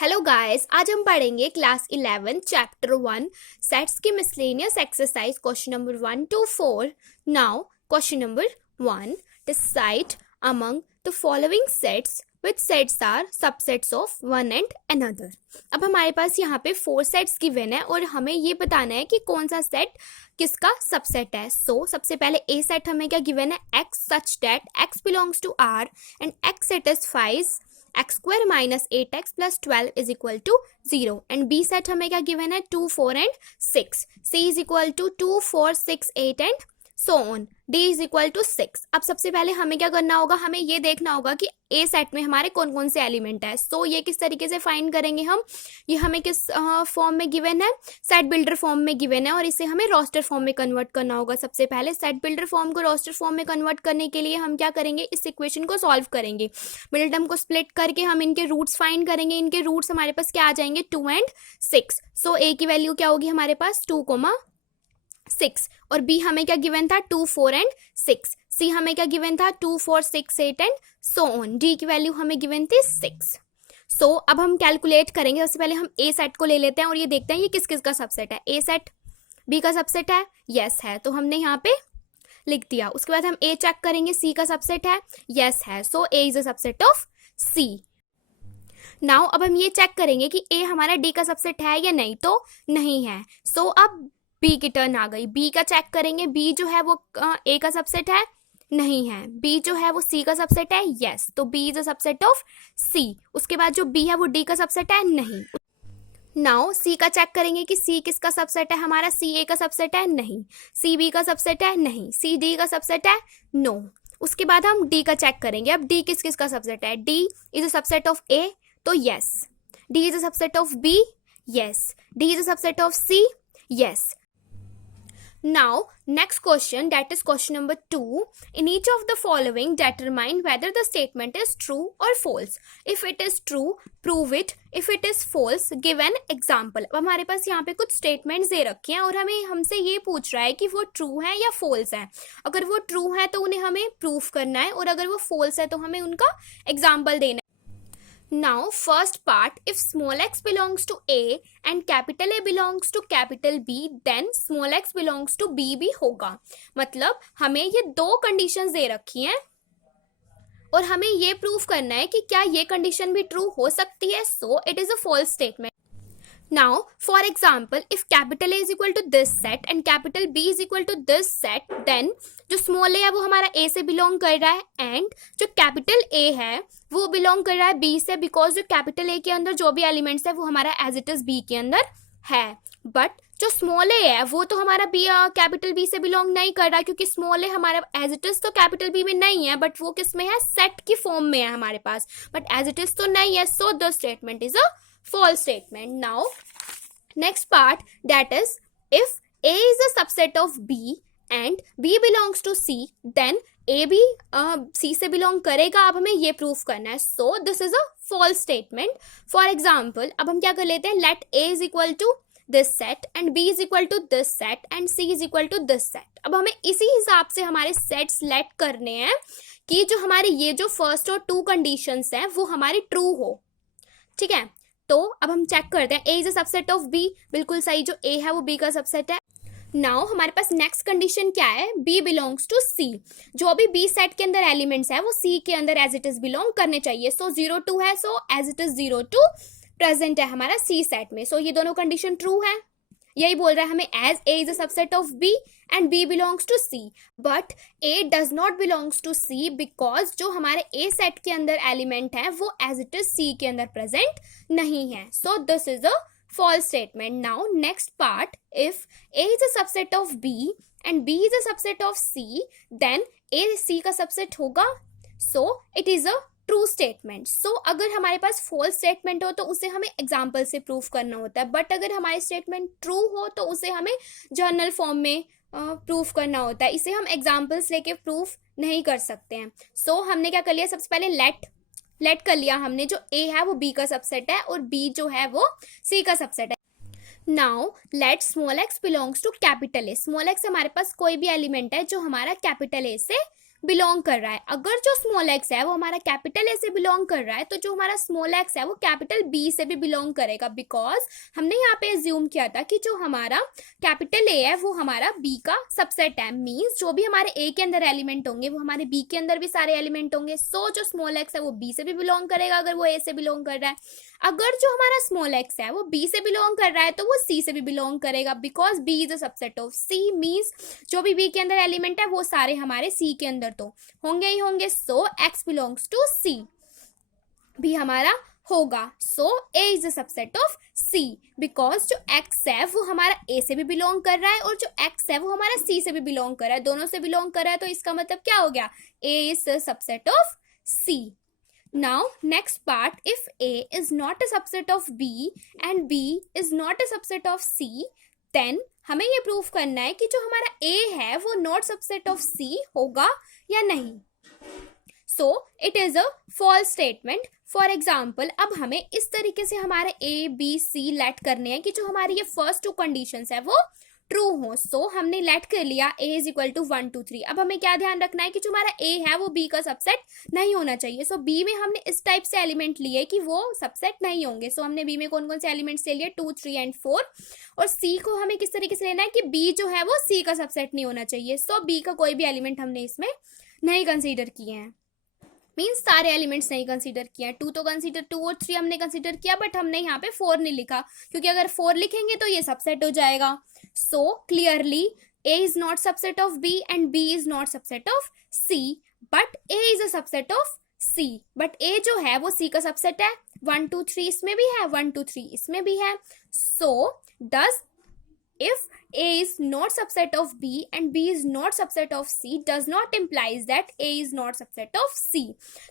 Hello guys, आज हम पढ़ेंगे क्लास 11 चैप्टर 1 सेट्स की miscellaneous exercise question number 1 to 4. Now question number 1, decide among the following sets which sets are subsets of one and another. अब हमारे पास यहाँ पे 4 sets given है और हमें ये बताना है कि कौन सा सेट किसका सबसेट है. सो सबसे पहले ए सेट हमें क्या गिवन है, x such that x belongs to R and x satisfies x square minus 8x plus 12 is equal to 0. And b set हमें क्या गिवन है, 2, 4 and 6. c is equal to 2, 4, 6, 8 and so on. d is equal to 6. अब सबसे पहले हमें क्या करना होगा, हमें ये देखना होगा कि ए सेट में हमारे कौन कौन से एलिमेंट है. सो ये किस तरीके से फाइंड करेंगे हम, ये हमें किस फॉर्म में गिवन है, सेट बिल्डर फॉर्म में गिवन है और इसे हमें रोस्टर फॉर्म में कन्वर्ट करना होगा. सबसे पहले सेट बिल्डर फॉर्म को रोस्टर फॉर्म में कन्वर्ट करने के लिए हम क्या करेंगे, इस इक्वेशन को सॉल्व करेंगे. मिडिल टर्म को स्प्लिट करके हम इनके रूट्स फाइंड करेंगे. इनके रूट्स हमारे पास क्या आ जाएंगे, 2 and 6. सो ए की वैल्यू क्या होगी हमारे पास, 2, 6 और बी हमें क्या गिवन था, 2, 4 and 6. सी हमें क्या गिवन था, 2, 4, 6, 8 एंड सो ऑन. डी की वैल्यू हमें गिवन थी 6. सो अब हम कैलकुलेट करेंगे. सबसे पहले हम ए सेट को ले लेते हैं और ये देखते हैं ये किस किस का सबसेट है. ए सेट बी का सबसेट है, यस है, तो हमने यहाँ पे लिख दिया. उसके बाद हम ए चेक करेंगे, सी का सबसेट है, यस है, so A is a subset of C. Now अब हम ये चेक करेंगे कि ए हमारा डी का सबसेट है या नहीं, तो नहीं है. सो अब बी की टर्न आ गई. बी का चेक करेंगे, बी जो है वो ए का सबसेट है, नहीं है. बी जो है वो सी का सबसेट है, यस, तो B is a subset of C. उसके बाद जो बी है वो डी का सबसेट है, नहीं. नाउ सी का चेक करेंगे कि सी किसका सबसेट है हमारा, सी ए का सबसेट है, नहीं. सी बी का सबसेट है, नहीं. सी डी का सबसेट है, नो. उसके बाद हम डी का चेक करेंगे. अब डी किस किसका सबसेट है, D is a subset of A, तो yes. D is a subset of B, yes. D is a subset of C, yes. Now next question, that is question number 2. In each of the following determine whether the statement is true or false. If it is true, prove it. If it is false, give an example. अब हमारे पास यहाँ पे कुछ statements दे रखे हैं और हमें हमसे ये पूछ रहा है कि वो true है या false है. अगर वो true है तो उन्हें हमें prove करना है और अगर वो false है तो हमें उनका example देना है. Now first part, if small x belongs to A and capital A belongs to capital B, then small x belongs to B भी होगा. मतलब हमें ये दो कंडीशंस दे रखी हैं और हमें ये प्रूव करना है कि क्या ये कंडीशन भी ट्रू हो सकती है. So it is a false statement. Now, for example, if capital A is equal to this set and capital B is equal to this set, then जो small a है वो हमारा A से belong कर रहा है and जो capital A है वो belong कर रहा है B से, because जो capital A के अंदर जो भी elements है वो हमारा as it is B के अंदर है. But जो small a है वो तो हमारा capital B से belong नहीं कर रहा है क्योंकि small a हमारा as it is तो capital B में नहीं है, but वो किस में है, set की form में है हमारे पास, but as it is तो नहीं है. So the statement is a false statement. Now next part, that is if A is a subset of B and B belongs to C, then A भी C से belong करेगा. अब हमें ये proof करना है. So this is a false statement. For example, अब हम क्या कर लेते हैं, let A is equal to this set and B is equal to this set and C is equal to this set. अब हमें इसी हिसाब से हमारे सेट सेलेक्ट करने हैं कि जो हमारे ये जो फर्स्ट और 2 कंडीशंस हैं वो हमारी ट्रू हो. ठीक है, तो अब हम चेक करते हैं. A is a subset of B, बिल्कुल सही, जो A है वो B का सबसेट है. नाउ हमारे पास नेक्स्ट कंडीशन क्या है, B बिलोंग्स टू C. जो भी B सेट के अंदर एलिमेंट्स है वो C के अंदर एज इट इज बिलोंग करने चाहिए. सो 0, 2 है, so as it is 0, 2 present है हमारा C सेट में. सो ये दोनों कंडीशन ट्रू है. यही बोल रहा है हमें, as A is a subset of B and B belongs to C, but A does not belongs to C because जो हमारे A सेट के अंदर एलिमेंट है वो as it is C के अंदर प्रेजेंट नहीं है. So this is a false statement. Now next part, if A is a subset of B and B is a subset of C, then A C का subset होगा. So it is a true statement. So अगर हमारे पास false statement हो तो उसे हमें example से proof करना होता है, बट अगर हमारी स्टेटमेंट ट्रू हो तो उसे हमें जर्नल फॉर्म में प्रूफ करना होता है. इसे हम एग्जाम्पल्स लेके प्रूफ नहीं कर सकते हैं. सो हमने क्या कर लिया, सबसे पहले लेट कर लिया हमने, जो ए है वो बी का सबसेट है और बी जो है वो सी का सबसेट है. Now let small x belongs to capital A. Small x हमारे पास कोई भी एलिमेंट है जो हमारा कैपिटल ए से बिलोंग कर रहा है। अगर जो स्मॉल एक्स है वो हमारा कैपिटल ए से बिलोंग कर रहा है तो जो हमारा स्मॉल एक्स है वो कैपिटल बी से भी बिलोंग करेगा, बिकॉज हमने यहाँ पे एज्यूम किया था कि जो हमारा कैपिटल ए है वो हमारा बी का सबसेट है। मींस जो भी हमारे ए के अंदर एलिमेंट होंगे वो हमारे बी के अंदर भी सारे एलिमेंट होंगे। सो जो स्मॉल एक्स है वो बी से भी बिलोंग करेगा अगर वो ए से बिलोंग कर रहा है। अगर जो हमारा स्मॉल एक्स है वो बी से बिलोंग कर रहा है तो वो सी से भी बिलोंग करेगा, because B is a subset of C. Means जो भी बी के अंदर एलिमेंट है वो सारे हमारे सी के अंदर तो होंगे ही होंगे। So X belongs to C भी हमारा होगा। So A is a subset of C, because जो एक्स है वो हमारा ए से भी बिलोंग कर रहा है और जो एक्स है वो हमारा सी से भी बिलोंग कर रहा है, दोनों से बिलोंग कर रहा है। तो इसका मतलब क्या हो गया, A is a subset of C. Now next part, if A is not a subset of B and B is not a subset of C, then हमें ये प्रूव करना है कि जो हमारा A है वो नॉट सबसेट ऑफ C होगा या नहीं। So it is a false statement. For example अब हमें इस तरीके से हमारे A B C लेट करने हैं कि जो हमारी ये फर्स्ट टू कंडीशंस है वो ट्रू हो। सो हमने लेट कर लिया a इज इक्वल टू 1 2 3। अब हमें क्या ध्यान रखना है कि जो हमारा a है वो b का सबसेट नहीं होना चाहिए। सो b में हमने इस टाइप से एलिमेंट लिए कि वो सबसेट नहीं होंगे। सो हमने b में कौन कौन से एलिमेंट्स ले लिए, 2 3 एंड 4। और c को हमें किस तरीके से लेना है कि b जो है वो c का सबसेट नहीं होना चाहिए। सो b का कोई भी एलिमेंट हमने इसमें नहीं कंसीडर किए हैं, मीन्स सारे एलिमेंट्स नहीं कंसीडर किया है। 2 तो कंसीडर, 2 और 3 हमने कंसीडर किया, बट हमने यहाँ पे 4 नहीं लिखा क्योंकि अगर 4 लिखेंगे तो ये सबसेट हो जाएगा। So clearly A is not subset of B and B is not subset of C, but A is a subset of C. But A जो है वो C का सबसेट है। 1 2 3 इसमें भी है, 1 2 3 इसमें भी है। So does if A is not subset of B and B is not subset of C does not implies that A is not subset of C.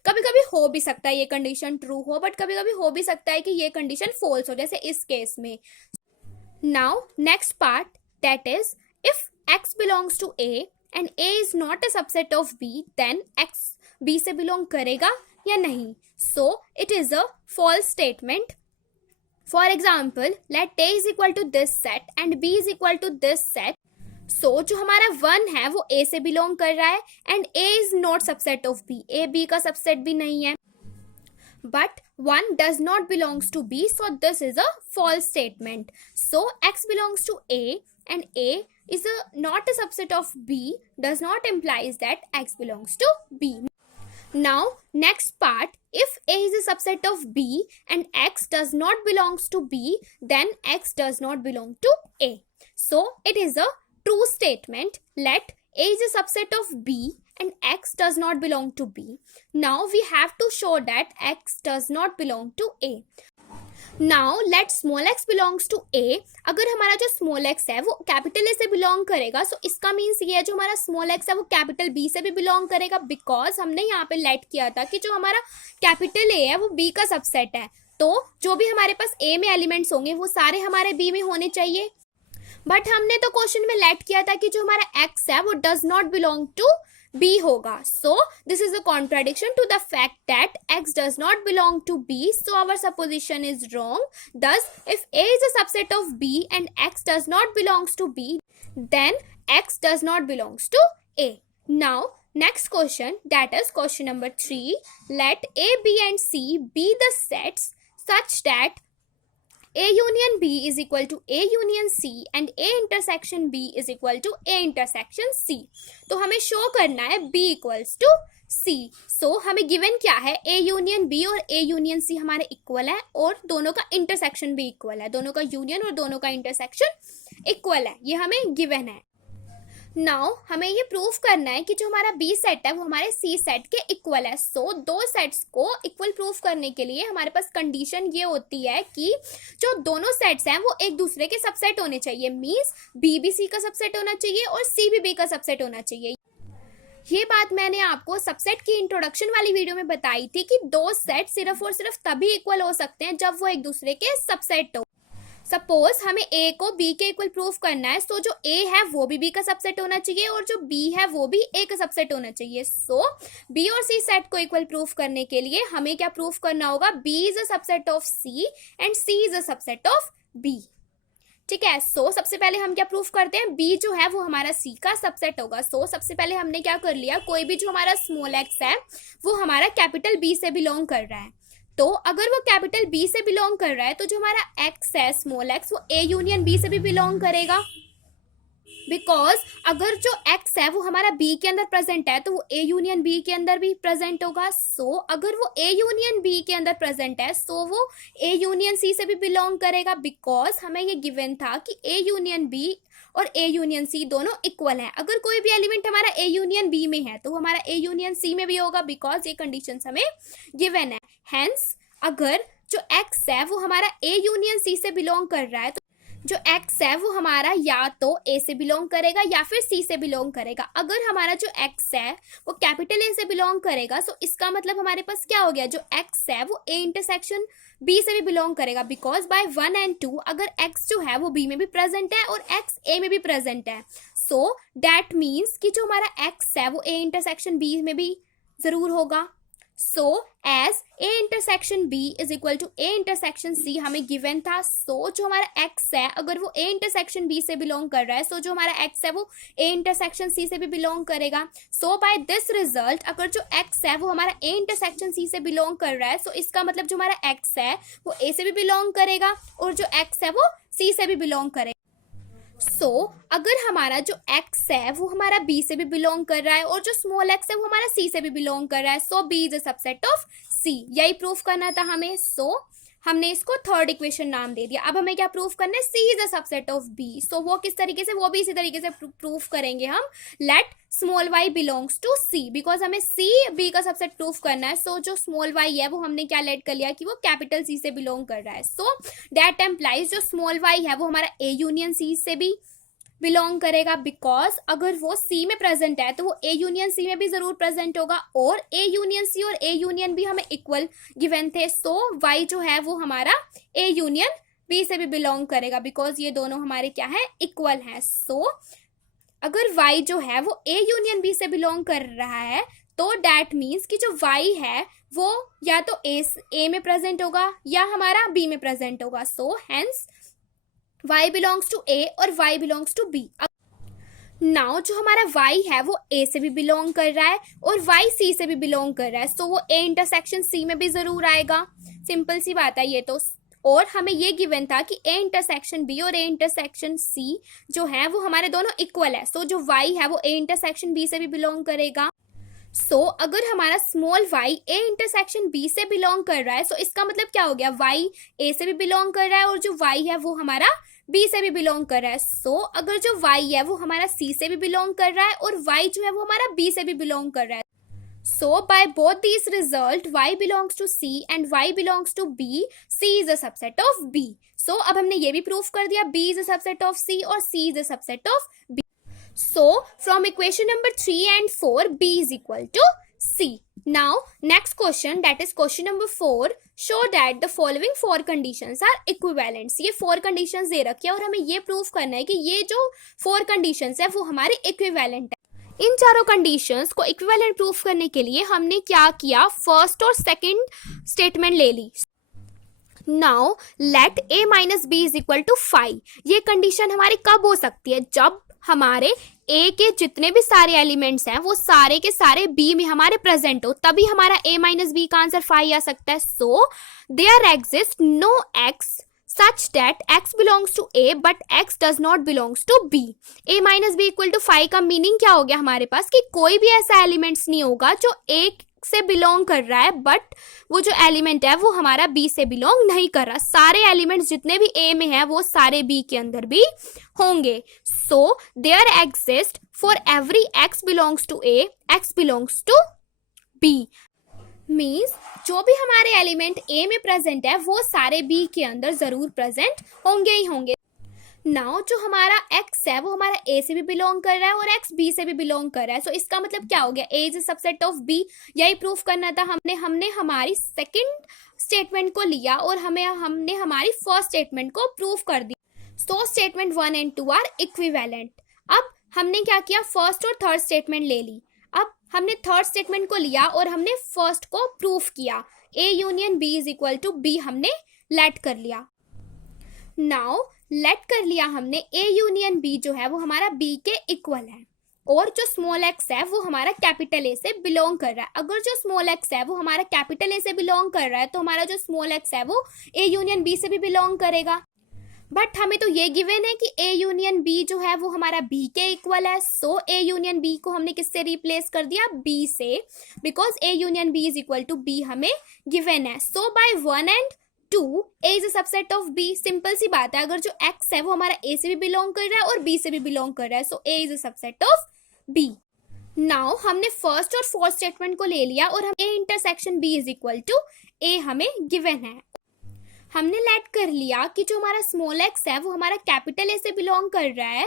कभी कभी हो भी सकता है ये कंडीशन ट्रू हो, बट कभी कभी हो भी सकता है कि ये कंडीशन फॉल्स हो, जैसे इस केस में। Now next part, that is if x belongs to A and A is not a subset of B, then x B से belong करेगा या नहीं। So it is a false statement. For example, let A is equal to this set and B is equal to this set. So जो हमारा 1 है वो A से belong कर रहा है and A is not subset of B. A B का subset भी नहीं है। But 1 does not belongs to B, so this is a false statement. So x belongs to A and A is not a subset of B does not implies that x belongs to B. Now next part, if A is a subset of B and x does not belongs to B, then x does not belong to A. So it is a true statement. Let A is a subset of B and x does not belong to B. Now we have to show that x does not belong to A. Now let small x belongs to A. अगर हमारा जो small x है वो capital A से belong करेगा, सो इसका means ये है जो हमारा स्मॉल x है वो कैपिटल B से भी बिलोंग करेगा, बिकॉज हमने यहाँ पे लेट किया था कि जो हमारा कैपिटल A है वो B का सबसेट है। तो जो भी हमारे पास A में एलिमेंट्स होंगे वो सारे हमारे B में होने चाहिए। बट हमने तो क्वेश्चन में लेट किया था कि जो हमारा x है वो does not belong to B होगा। So this is a contradiction to the fact that x does not belong to B. So our supposition is wrong. Thus, if A is a subset of B and x does not belongs to B, then x does not belongs to A. Now next question, that is question number 3. Let A, B and C be the sets such that A union B is equal to A union C and A intersection B is equal to A intersection C. तो हमें show करना है B equals to C. So हमें given क्या है, A union B और A union C हमारे equal है और दोनों का इंटरसेक्शन भी इक्वल है, दोनों का यूनियन और दोनों का इंटरसेक्शन इक्वल है, ये हमें गिवन है। नाउ हमें ये प्रूफ करना है कि जो हमारा बी सेट है वो हमारे सी सेट के इक्वल है। सो दो सेट्स को इक्वल प्रूफ करने के लिए हमारे पास कंडीशन ये होती है कि जो दोनों सेट्स हैं वो एक दूसरे के सबसेट होने चाहिए। मींस बी भी सी का सबसेट होना चाहिए और सी भी बी का सबसेट होना चाहिए। ये बात मैंने आपको सबसेट की इंट्रोडक्शन वाली वीडियो में बताई थी कि दो सेट सिर्फ और सिर्फ तभी इक्वल हो सकते हैं जब वो एक दूसरे के सबसेट हो। सपोज हमें A को B के इक्वल प्रूफ करना है, तो जो A है वो भी B का सबसेट होना चाहिए और जो B है वो भी A का सबसेट होना चाहिए। सो B और C सेट को इक्वल प्रूफ करने के लिए हमें क्या प्रूफ करना होगा, B is a subset of C and C is a subset of B। ठीक है। सो सबसे पहले हम क्या प्रूफ करते हैं, बी जो है वो हमारा सी का सबसेट होगा। सो सबसे पहले हमने क्या कर लिया, कोई भी जो हमारा स्मॉल एक्स है वो हमारा कैपिटल बी से बिलोंग कर रहा है। तो अगर वो कैपिटल बी से बिलोंग कर रहा है तो जो हमारा एक्स है स्मॉल एक्स वो ए यूनियन बी से भी बिलोंग करेगा, बिकॉज अगर जो एक्स है वो हमारा बी के अंदर प्रेजेंट है तो वो ए यूनियन बी के अंदर भी प्रेजेंट होगा। सो अगर वो ए यूनियन बी के अंदर प्रेजेंट है सो वो ए यूनियन सी से भी बिलोंग करेगा, बिकॉज हमें ये गिवन था कि ए यूनियन बी और ए यूनियन सी दोनों इक्वल है। अगर कोई भी एलिमेंट हमारा ए यूनियन बी में है तो वो हमारा ए यूनियन सी में भी होगा, बिकॉज ये कंडीशन हमें गिवन है। हेंस अगर जो एक्स है वो हमारा ए यूनियन सी से बिलोंग कर रहा है तो जो एक्स है वो हमारा या तो ए से बिलोंग करेगा या फिर सी से बिलोंग करेगा। अगर हमारा जो एक्स है वो कैपिटल ए से बिलोंग करेगा सो इसका मतलब हमारे पास क्या हो गया, जो एक्स है वो ए इंटरसेक्शन बी से भी बिलोंग करेगा, बिकॉज बाय 1 and 2 अगर एक्स जो है वो बी में भी प्रेजेंट है और एक्स ए में भी प्रेजेंट है। सो दैट मीन्स कि जो हमारा एक्स है वो ए इंटरसेक्शन बी में भी जरूर होगा। So as A intersection B is equal to A intersection C हमें गिवन था। सो जो हमारा एक्स है अगर वो ए इंटरसेक्शन बी से बिलोंग कर रहा है सो जो हमारा एक्स है वो ए इंटरसेक्शन सी से भी बिलोंग करेगा। सो बाय दिस रिजल्ट अगर जो एक्स है वो हमारा ए इंटरसेक्शन सी से बिलोंग कर रहा है सो इसका मतलब जो हमारा एक्स है वो ए से भी बिलोंग करेगा और जो एक्स है वो सी से भी बिलोंग करेगा। सो अगर हमारा जो x है वो हमारा b से भी बिलोंग कर रहा है और जो स्मॉल x है वो हमारा c से भी बिलोंग कर रहा है, सो b is a subset of c। यही प्रूफ करना था हमें। सो हमने इसको थर्ड इक्वेशन नाम दे दिया। अब हमें क्या प्रूफ करना है, c is a subset of b। सो वो किस तरीके से, वो भी इसी तरीके से प्रूफ करेंगे हम। Let small y belongs to c, because हमें c b का सबसेट प्रूफ करना है। सो जो स्मॉल y है वो हमने क्या लेट कर लिया कि वो कैपिटल c से बिलोंग कर रहा है। सो दैट एम्प्लाइज जो स्मॉल y है वो हमारा a यूनियन c से भी बिलोंग करेगा, बिकॉज अगर वो सी में प्रेजेंट है तो वो ए यूनियन सी में भी जरूर प्रेजेंट होगा और ए यूनियन सी और ए यूनियन भी हमें इक्वल गिवन थे। सो वाई जो है वो हमारा ए यूनियन बी से भी बिलोंग करेगा, बिकॉज ये दोनों हमारे क्या है, इक्वल हैं। सो अगर वाई जो है वो ए यूनियन बी से बिलोंग कर रहा है तो दैट मीन्स कि जो वाई है वो या तो ए में प्रेजेंट होगा या हमारा बी में प्रेजेंट होगा। So hence y belongs to A और y belongs to B। Now जो हमारा y है वो A से भी बिलोंग कर रहा है और y C से भी बिलोंग कर रहा है, सो वो A इंटरसेक्शन C में भी जरूर आएगा। सिंपल सी बात है ये तो। और हमें ये गिवन था कि A इंटरसेक्शन B और A इंटरसेक्शन C जो है वो हमारे दोनों इक्वल है। सो जो y है वो A इंटरसेक्शन B से भी बिलोंग करेगा। सो अगर हमारा small y A intersection b से बिलोंग कर रहा है सो इसका मतलब क्या हो गया, y a से भी बिलोंग कर रहा है और जो y है वो हमारा b से भी बिलोंग कर रहा है। सो अगर जो y है वो हमारा c से भी बिलोंग कर रहा है और y जो है वो हमारा b से भी बिलोंग कर रहा है। So by both this result y belongs to c and y belongs to b, c is a subset of b। So अब हमने ये भी प्रूफ कर दिया b is a subset of c और c is a subset of b। So, from equation number 3 and 4, B is equal to C. Now, next question, that is question number 4, show that the following 4 conditions are equivalent. ये 4 conditions दे रखी है और हमें ये proof करना है कि ये जो 4 conditions है वो हमारे equivalent है। इन चारों conditions को equivalent proof करने के लिए हमने क्या किया, फर्स्ट और सेकंड स्टेटमेंट ले ली। Now, let A minus B is equal to 5. ये कंडीशन हमारी कब हो सकती है, जब हमारे A के जितने भी सारे एलिमेंट्स हैं वो सारे के सारे B में हमारे प्रेजेंट हो, तभी हमारा A माइनस B का आंसर 5 आ सकता है। So there exist no X such that X belongs to A but X does not belongs to B. A minus B equal to 5 का मीनिंग क्या हो गया हमारे पास कि कोई भी ऐसा एलिमेंट्स नहीं होगा जो A से बिलोंग कर रहा है बट वो जो एलिमेंट है वो हमारा B से बिलोंग नहीं कर रहा। सारे एलिमेंट्स जितने भी A में है वो सारे B के अंदर भी होंगे। So there exist for every X belongs to A, X belongs to B। Means जो भी हमारे एलिमेंट A में प्रेजेंट है वो सारे B के अंदर जरूर प्रेजेंट होंगे ही होंगे। नाउ जो हमारा x है वो हमारा a से भी बिलोंग कर रहा है और x b से भी बिलोंग कर रहा है। सो इसका मतलब क्या हो गया, a is a subset of b। यही प्रूफ करना था हमने हमारी सेकंड स्टेटमेंट को लिया और हमने हमारी फर्स्ट स्टेटमेंट को प्रूफ कर दिया। So statement 1 and 2 are equivalent. अब हमने क्या किया, फर्स्ट और थर्ड स्टेटमेंट ले ली। अब हमने थर्ड स्टेटमेंट को लिया और हमने फर्स्ट को प्रूफ किया, a union b is equal to b हमने लेट कर लिया। नाउ लेट कर लिया हमने ए यूनियन बी जो है वो हमारा बी के इक्वल है, और जो स्मॉल एक्स है वो हमारा कैपिटल ए से बिलोंग कर रहा है। अगर जो स्मॉल एक्स है वो हमारा कैपिटल ए से बिलोंग कर रहा है तो हमारा जो स्मॉल एक्स है वो ए यूनियन बी से भी बिलोंग करेगा। बट हमें तो ये गिवन है कि ए यूनियन बी जो है वो हमारा बी के इक्वल है, सो ए यूनियन बी को हमने किससे रिप्लेस कर दिया, बी से, because A union B is equal to B हमें गिवन है। So by 1 and 2 A is a subset of B. Simple सी बात है, अगर जो एक्स है वो हमारा ए से भी बिलोंग कर रहा है और बी से भी बिलोंग कर रहा है, so A is a subset of B. Now हमने फर्स्ट और फोर्थ स्टेटमेंट को ले लिया और हम A intersection B is equal to A हमें गिवन है। हमने लेट कर लिया कि जो हमारा स्मॉल एक्स है वो हमारा कैपिटल ए से बिलोंग कर रहा है,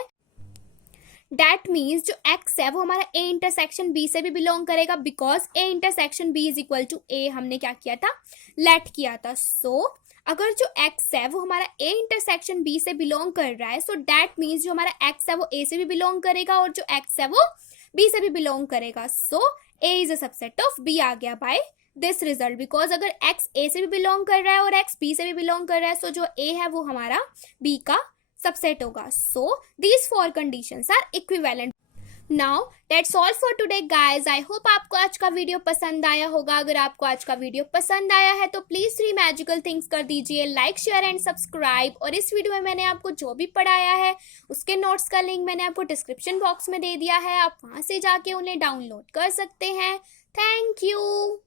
दैट मीन्स जो एक्स है वो हमारा ए इंटरसेक्शन बी से भी बिलोंग करेगा, because A intersection B is equal to A हमने क्या किया था, लेट किया था। सो अगर जो एक्स है वो हमारा ए इंटरसेक्शन बी से बिलोंग कर रहा है, सो दैट मीन्स जो हमारा एक्स है वो ए से भी बिलोंग करेगा और जो एक्स है वो बी से भी बिलोंग करेगा। So A is a subset of B आ गया बाय दिस रिजल्ट, बिकॉज अगर x a से भी बिलोंग कर रहा है और x b से भी बिलोंग कर रहा है, सो जो a है वो हमारा b का सबसेट होगा। So these 4 conditions are equivalent. Now that's all for today guys. I hope आपको आज का वीडियो पसंद आया होगा। अगर आपको आज का वीडियो पसंद आया है तो प्लीज 3 मैजिकल थिंग्स कर दीजिए, लाइक शेयर एंड सब्सक्राइब। और इस वीडियो में मैंने आपको जो भी पढ़ाया है उसके नोट्स का लिंक मैंने आपको डिस्क्रिप्शन बॉक्स में दे दिया है, आप वहां से जाके उन्हें डाउनलोड कर सकते हैं। Thank you.